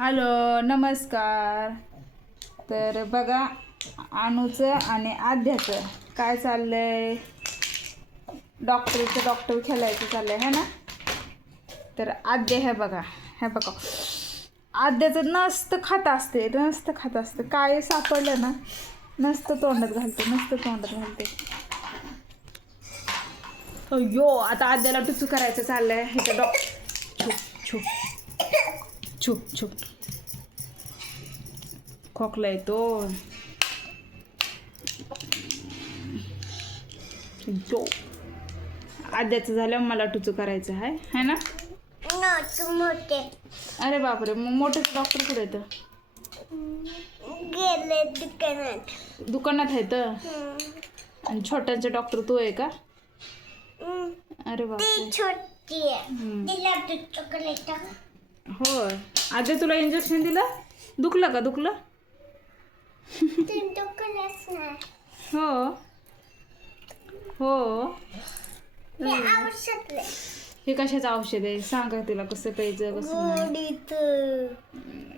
Hello नमस्कार. तर बघा अनुचं आणि आद्याचं काय चाललंय, डॉक्टर खेळायचं चाललंय है ना. तर आद्या हे बघा आद्याचं नसतं खात असते काय सापडलं ना नसतं तोंडात घालते. अय्यो आता आद्याला टुचू करायचं चाललंय. ह्याच्या छुप खोकला येतो. आद्याचं झालं मला टुचू करायचं आहे ना. मोठे. अरे बापरे, मग मोठे डॉक्टर कुठे येतं? गेले दुकानात आहेत. आणि छोट्यांचे डॉक्टर तू आहे का? अरे बापरे, छोटी आहे. तिला चॉकलेट. होय. आद्या तुला इंजेक्शन दिलं? दुखलं का? हो. औषध हे कशाचं औषध आहे सांगा तिला, कसं प्यायचं कसं नाही.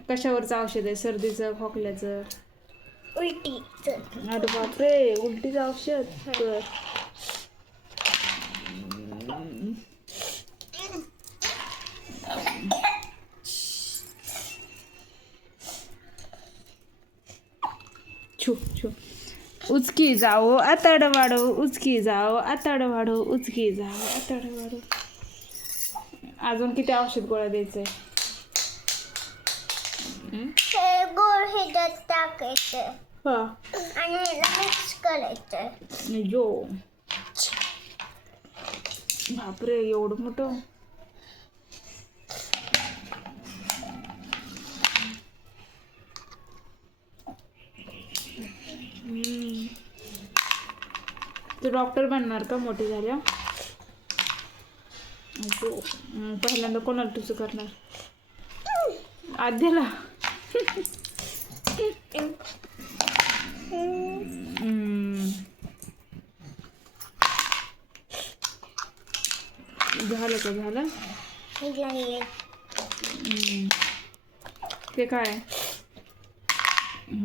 कशावरचं औषध आहे? सर्दीचं, खोकल्याचं, उलटीचं? अरे बापरे, उलटीचं औषध. छुप उचकी जाओ आतड वाढो, उचकी जाओ आतड वाढो, उचकी जाओ आतड वाढो. अजून किती औषध गोळ्या द्यायचंय? हे गोळ ह्याच्यात टाकायचं हा आणि मिक्स करायचं. यो बापरे, एवढं मोठं. तू डॉक्टर बनणार का मोठी झाल्या? पहिल्यांदा कोणाला टुचू करणार? आद्याला? झालं का? झालं. ते काय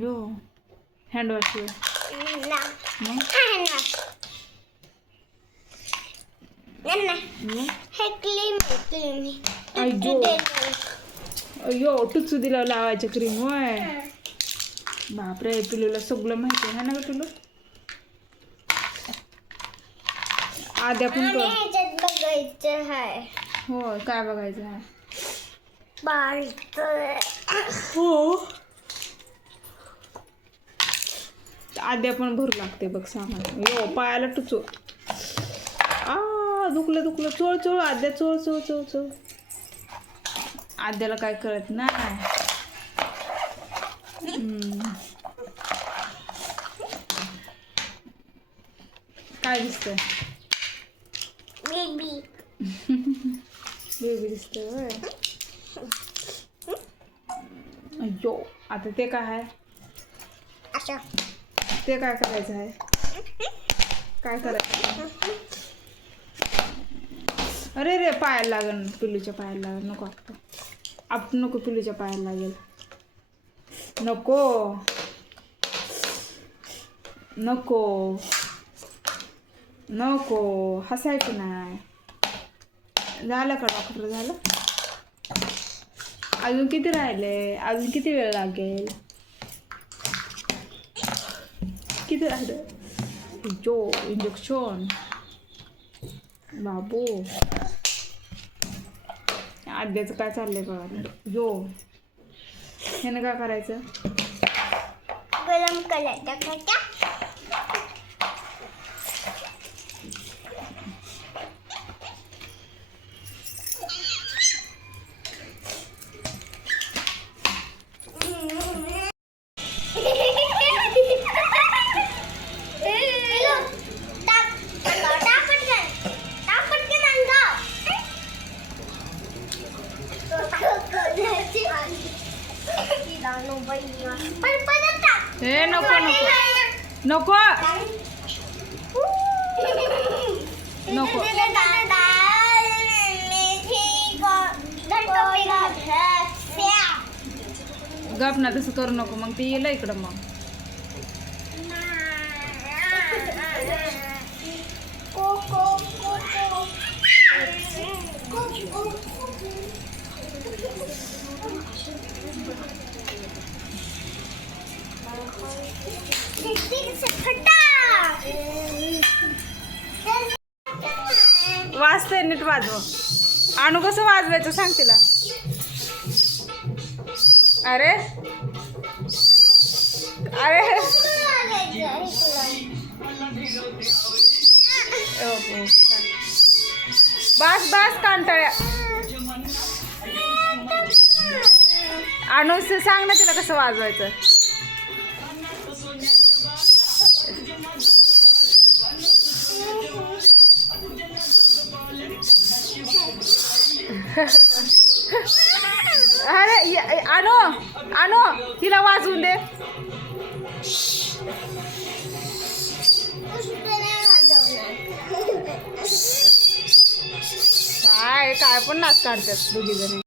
हो हँडवॉश? अय्यो टुचू दिला लावायच्या क्रीम. होय बापरे, पिलूला सगळं माहिती आहे ना तुला. आद्या पण बघायचं आहे. हो काय बघायचं आहे? बाळच. हो आद्या पण भरू लागते बघ सामान. यो पायाला टुचू. दुखलं चोळ आद्या, चोळ. आद्याला काय कळत नाही. काय दिसतंय? बेबी दिसतंय होय. अय्यो आता ते काय आहे? ते काय करायचं आहे? काय करायचं? अरे पायाला लागेल, पिलूच्या पायाला लागेल. नको पिलूच्या पायाला लागेल. नको हसायचं नाही. झालं का डॉक्टर? झालं. अजून किती राहिले? अजून किती वेळ लागेल? किती राहिलं? जो इंजेक्शन बाबू. आद्याचं काय चाललंय बघा. जो ह्यानं काय करायचं? गरम करायचं. हे नको गप ना, तसं करू नको, मग ती येईल इकडं मग. वाजतंय, नीट वाजव. आणू कसं वाजवायचं सांग तिला. अरे अरे बस बस कांटाळ्या. आणू सांग ना तिला कसं वाजवायचं. अरे आणू आणू तिला वाजवून दे. काय काय पण नाच काढतात दोघी जणी.